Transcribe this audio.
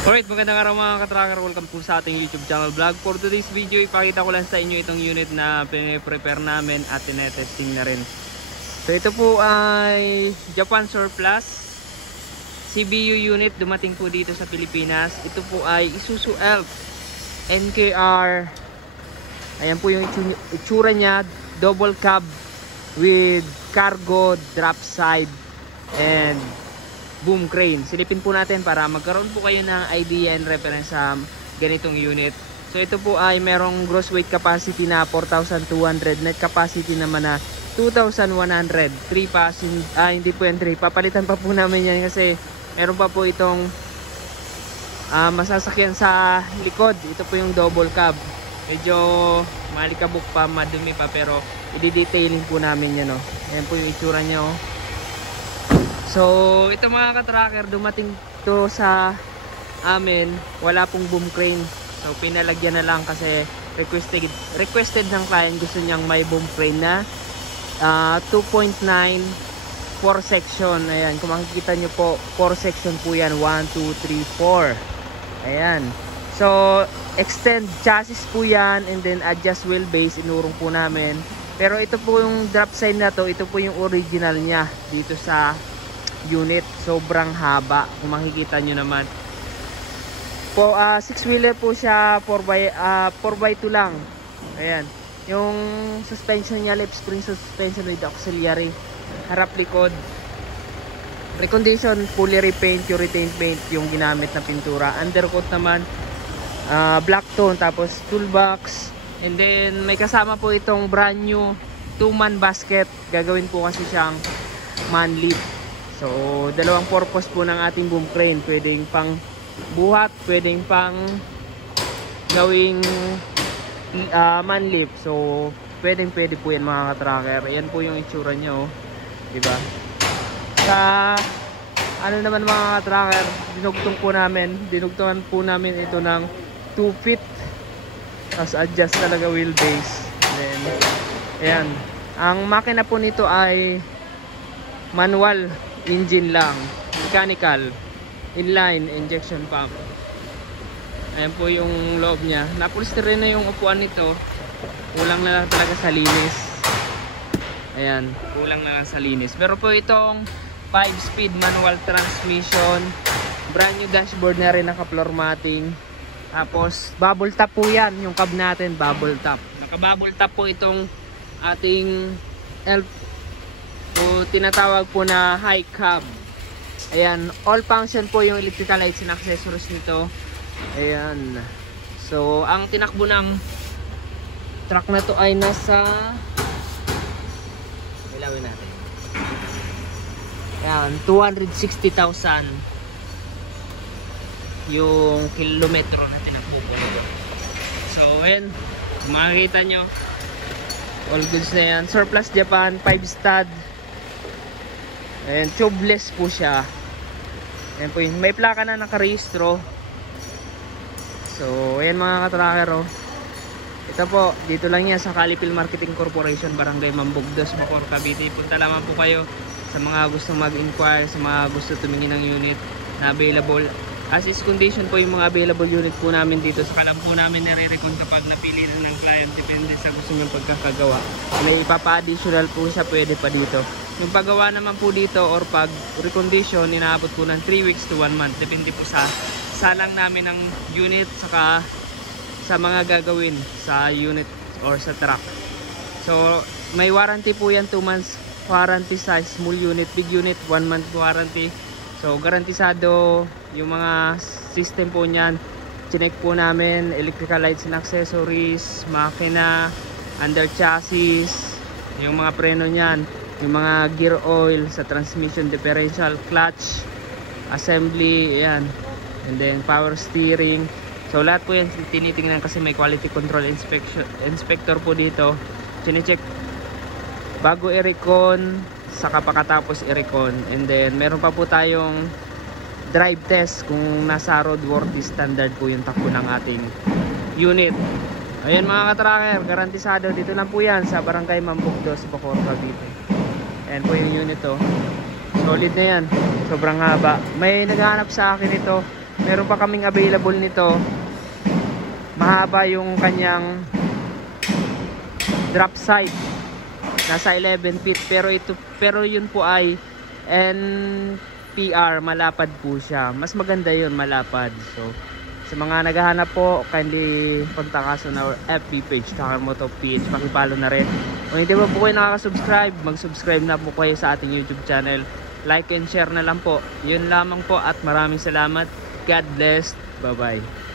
Alright, magandang araw mga ka-tracker. Welcome po sa ating YouTube channel vlog. For today's video, ipakita ko lang sa inyo itong unit na pine-prepare namin at tinetesting na rin. So ito po ay Japan Surplus CBU unit, dumating po dito sa Pilipinas. Ito po ay Isuzu Elf NKR. Ayan po yung itsura niya, double cab with cargo drop side and boom crane. Silipin po natin para magkaroon po kayo ng idea and reference sa ganitong unit. So ito po ay merong gross weight capacity na 4,200, net capacity naman na 2,100. 3 passenger, hindi po yan 3. Papalitan pa po namin yan kasi meron pa po itong masasakyan sa likod. Ito po yung double cab. Medyo malikabok pa, madumi pa, pero i-detailing po namin yan. Ayan po yung itsura niya. So ito mga ka-tracker, dumating to sa amin, wala pong boom crane. So pinalagyan na lang kasi requested ng client, gusto niyang may boom crane na 2.9 4 section. Ayan, kung makikita nyo po, 4 section po yan, 1, 2, 3, 4. Ayan, so extend chassis po yan and then adjust wheelbase, inurong po namin. Pero ito po yung drop side na to, ito po yung original niya dito sa unit. Sobrang haba kung makikita nyo naman po. 6-wheeler po siya, 4x2 lang. Ayan, yung suspension niya, lip spring suspension with auxiliary, harap likod recondition, fully repaint, urethane paint yung ginamit na pintura. Undercoat naman black tone, tapos toolbox, and then may kasama po itong brand new 2-man basket. Gagawin po kasi siyang man lift. So, dalawang purpose po ng ating boom crane. Pwedeng pang buhat, pwedeng pang gawing man lift. So, pwede po yan mga ka-tracker. Ayan po yung itsura nyo, diba? Sa ano naman mga ka-tracker, dinugtungan po namin ito ng 2 feet. Tapos adjust talaga wheelbase. Then, ayan. Ang makina po nito ay manual engine lang, mechanical, inline injection pump. Ayan po yung loob niya. Napolster rin na yung upuan nito. Kulang na lang talaga sa linis. Ayan, kulang na lang sa linis. Pero po itong 5-speed manual transmission, brand new dashboard na rin, naka floor matting. Tapos bubble top po yan, yung cab natin bubble top. Naka bubble top po itong ating Elf, o tinatawag po na high cab. Ayan, all function po yung electrical lights and accessories nito. Ayan, so ang tinakbo ng truck na to ay nasa, ilawin natin, ayan, 260,000 yung kilometro na tinakbo po nito. So ayan, makikita nyo, all goods na yan. Surplus Japan, 5 stud. Ayan, tubeless po siya. Ayan po yun. May plaka na nakarehistro. So, ayan mga ka-tracker. Ito po, dito lang yan sa Calipil Marketing Corporation, Barangay Mambugdos, Bacoor, Cavite. Punta lamang po kayo sa mga gusto mag-inquire, sa mga gusto tumingin ng unit na available. As is condition po yung mga available unit po namin dito. Sa kalam po namin nare-recon kapag napili ng client, depende sa gusto niyong pagkakagawa. May ipapa-additional po siya, pwede pa dito. Yung paggawa naman po dito or pag recondition, inaabot po ng 3 weeks to 1 month. Depende po sa salang namin ng unit, saka sa mga gagawin sa unit or sa truck. So may warranty po yan, 2 months warranty sa small unit. Big unit, 1 month warranty. So garantisado yung mga system po niyan. Chinek po namin, electrical lights and accessories, makina, under chassis, yung mga preno niyan, yung mga gear oil, sa transmission, differential, clutch, assembly, ayan, and then power steering. So lahat po yan tinitingnan kasi may quality control inspector po dito. Chinecheck bago i-recon, saka pagkatapos i-recon. And then meron pa po tayong drive test kung nasa roadworthy standard po yung takbo ng ating unit. Ayan mga ka-tracker, garantisado. Dito lang po yan sa Barangay Mambugdos, Bacoor, Cavite. Ayan po yung unit to. Solid na yan, sobrang haba. May naghahanap sa akin ito meron pa kaming available nito. Mahaba yung kanyang drop side, nasa 11 feet, pero yun po ay NPR, malapad po siya. Mas maganda yun, malapad. So sa mga naghahanap po, kindly pagtakaso na FB page Takaramoto PH, pakipalo na rin. Kung hindi pa po kayo nakaka-subscribe, mag-subscribe na po kayo sa ating YouTube channel. Like and share na lang po. Yun lamang po at maraming salamat. God bless. Bye bye.